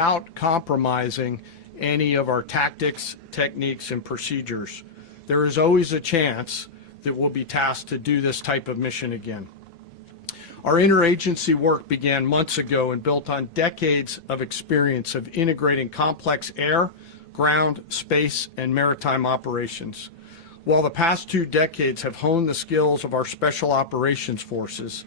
without compromising any of our tactics, techniques, and procedures. There is always a chance that we'll be tasked to do this type of mission again. Our interagency work began months ago and built on decades of experience of integrating complex air, ground, space, and maritime operations. While the past 2 decades have honed the skills of our special operations forces,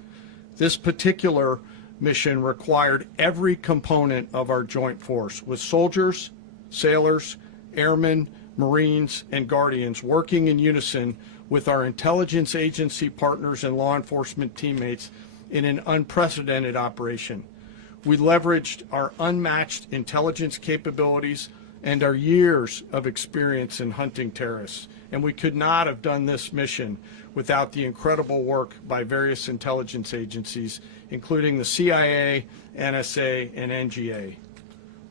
this particular mission required every component of our joint force, with soldiers, sailors, airmen, Marines, and Guardians working in unison with our intelligence agency partners and law enforcement teammates in an unprecedented operation. We leveraged our unmatched intelligence capabilities and our years of experience in hunting terrorists, and we could not have done this mission without the incredible work by various intelligence agencies, including the CIA, NSA, and NGA.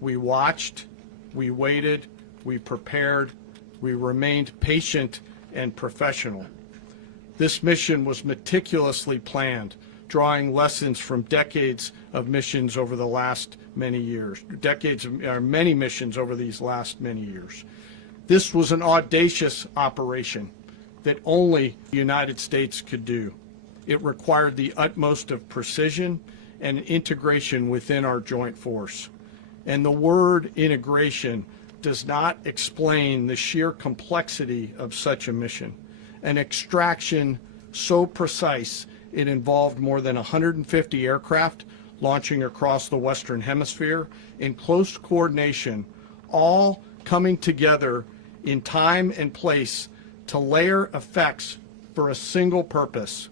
We watched, we waited, we prepared, we remained patient and professional. This mission was meticulously planned, drawing lessons from decades of missions over the last many years, many missions over these last many years. This was an audacious operation that only the United States could do. It required the utmost of precision and integration within our joint force. And the word integration does not explain the sheer complexity of such a mission. An extraction so precise it involved more than 150 aircraft launching across the Western Hemisphere in close coordination, all coming together in time and place to layer effects for a single purpose: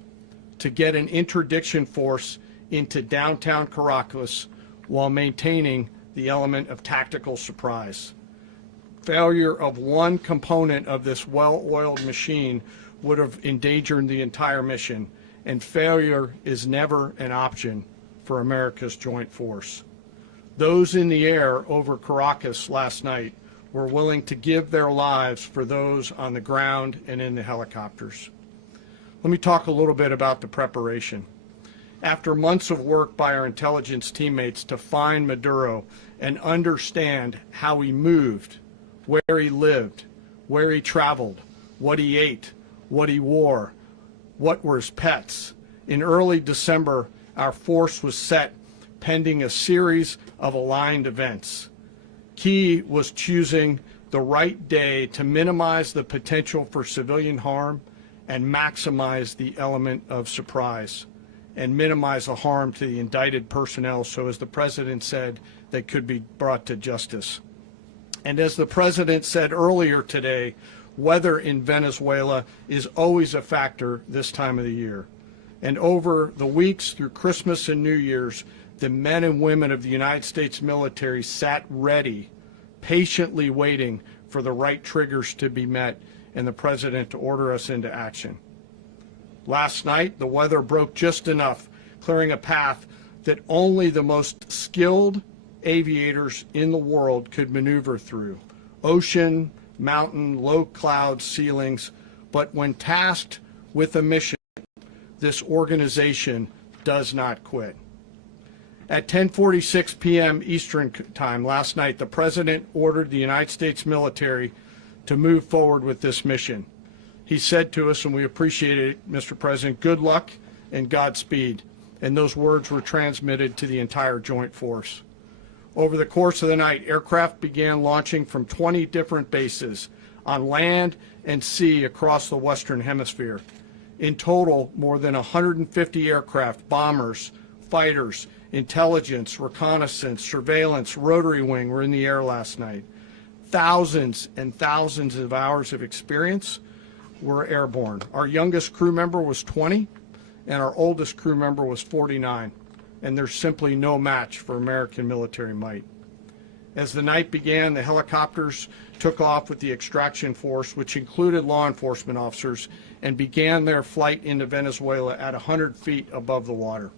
to get an interdiction force into downtown Caracas while maintaining the element of tactical surprise. Failure of one component of this well-oiled machine would have endangered the entire mission, and failure is never an option for America's joint force. Those in the air over Caracas last night were willing to give their lives for those on the ground and in the helicopters. Let me talk a little bit about the preparation. After months of work by our intelligence teammates to find Maduro and understand how he moved, where he lived, where he traveled, what he ate, what he wore, what were his pets, in early December, our force was set pending a series of aligned events. Key was choosing the right day to minimize the potential for civilian harm and maximize the element of surprise, and minimize the harm to the indicted personnel, so as the President said, they could be brought to justice. And as the President said earlier today, weather in Venezuela is always a factor this time of the year. And over the weeks through Christmas and New Year's, the men and women of the United States military sat ready, patiently waiting for the right triggers to be met and the President to order us into action. Last night, the weather broke just enough, clearing a path that only the most skilled aviators in the world could maneuver through. Ocean, mountain, low cloud ceilings, but when tasked with a mission, this organization does not quit. At 10:46 p.m. Eastern Time last night, the President ordered the United States military to move forward with this mission. He said to us, and we appreciate it, Mr. President, good luck and Godspeed. And those words were transmitted to the entire joint force. Over the course of the night, aircraft began launching from 20 different bases on land and sea across the Western Hemisphere. In total, more than 150 aircraft, bombers, fighters, intelligence, reconnaissance, surveillance, rotary wing were in the air last night. Thousands and thousands of hours of experience were airborne. Our youngest crew member was 20, and our oldest crew member was 49, and there's simply no match for American military might. As the night began, the helicopters took off with the extraction force, which included law enforcement officers, and began their flight into Venezuela at 100 feet above the water.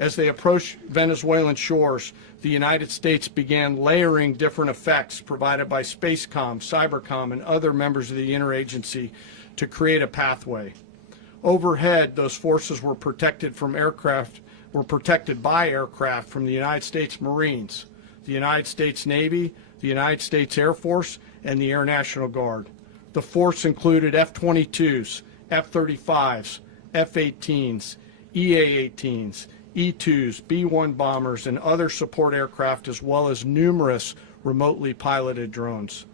As they approached Venezuelan shores, the United States began layering different effects provided by Spacecom, Cybercom, and other members of the interagency to create a pathway. Overhead, those forces were protected by aircraft from the United States Marines, the United States Navy, the United States Air Force, and the Air National Guard. The force included F-22s, F-35s, F-18s, EA-18s, E-2s, B-1 bombers, and other support aircraft, as well as numerous remotely piloted drones.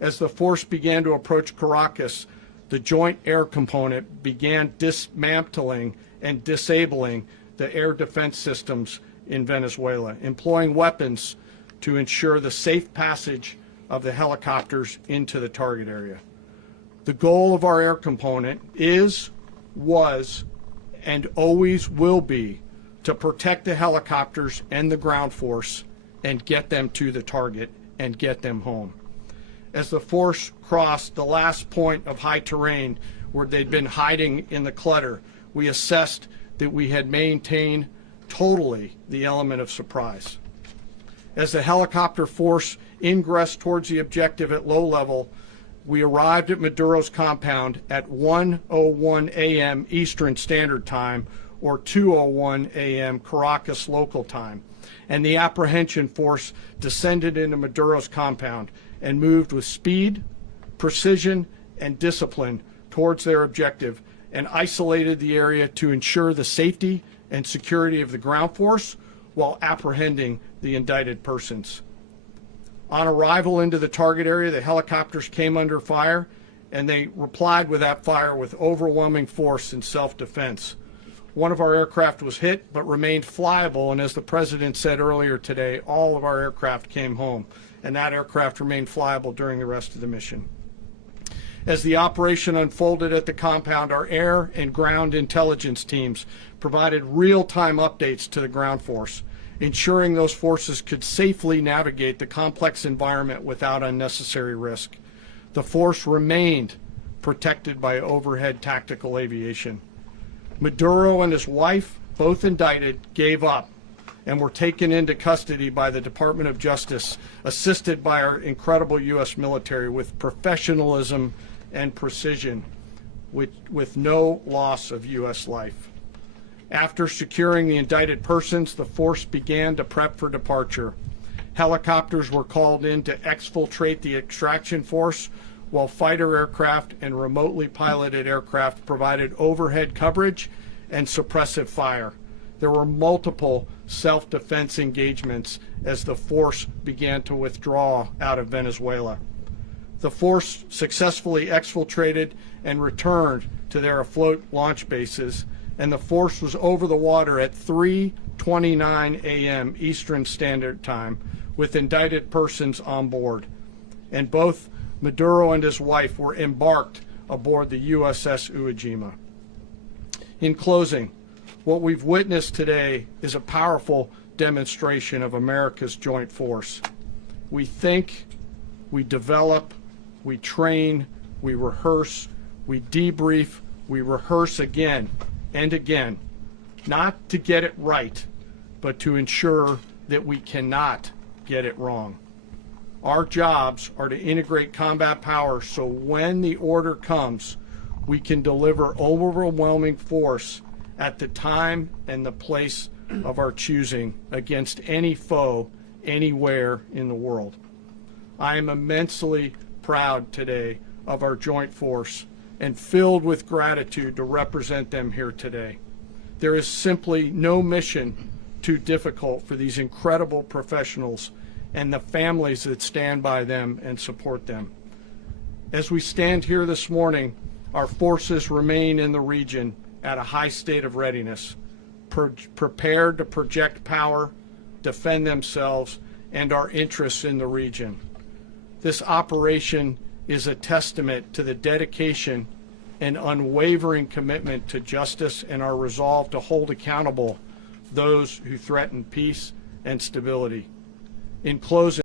As the force began to approach Caracas, the Joint Air Component began dismantling and disabling the air defense systems in Venezuela, employing weapons to ensure the safe passage of the helicopters into the target area. The goal of our air component is, was, and always will be to protect the helicopters and the ground force and get them to the target and get them home. As the force crossed the last point of high terrain where they'd been hiding in the clutter, we assessed that we had maintained totally the element of surprise. As the helicopter force ingressed towards the objective at low level, we arrived at Maduro's compound at 1:01 a.m. Eastern Standard Time, or 2:01 a.m. Caracas local time, and the apprehension force descended into Maduro's compound and moved with speed, precision, and discipline towards their objective, and isolated the area to ensure the safety and security of the ground force while apprehending the indicted persons. On arrival into the target area, the helicopters came under fire, and they replied with that fire with overwhelming force in self-defense. One of our aircraft was hit but remained flyable, and as the President said earlier today, all of our aircraft came home, and that aircraft remained flyable during the rest of the mission. As the operation unfolded at the compound, our air and ground intelligence teams provided real-time updates to the ground force, ensuring those forces could safely navigate the complex environment without unnecessary risk. The force remained protected by overhead tactical aviation. Maduro and his wife, both indicted, gave up and were taken into custody by the Department of Justice, assisted by our incredible U.S. military with professionalism and precision, with no loss of U.S. life. After securing the indicted persons, the force began to prep for departure. Helicopters were called in to exfiltrate the extraction force, while fighter aircraft and remotely piloted aircraft provided overhead coverage and suppressive fire. There were multiple self-defense engagements as the force began to withdraw out of Venezuela. The force successfully exfiltrated and returned to their afloat launch bases, and the force was over the water at 3:29 a.m. Eastern Standard Time with indicted persons on board, and both Maduro and his wife were embarked aboard the USS Iwo Jima. In closing, what we've witnessed today is a powerful demonstration of America's joint force. We think, we develop, we train, we rehearse, we debrief, we rehearse again and again, not to get it right, but to ensure that we cannot get it wrong. Our jobs are to integrate combat power so when the order comes, we can deliver overwhelming force at the time and the place of our choosing against any foe anywhere in the world. I am immensely proud today of our joint force and filled with gratitude to represent them here today. There is simply no mission too difficult for these incredible professionals and the families that stand by them and support them. As we stand here this morning, our forces remain in the region at a high state of readiness, prepared to project power, defend themselves, and our interests in the region. This operation is a testament to the dedication and unwavering commitment to justice and our resolve to hold accountable those who threaten peace and stability. In closing,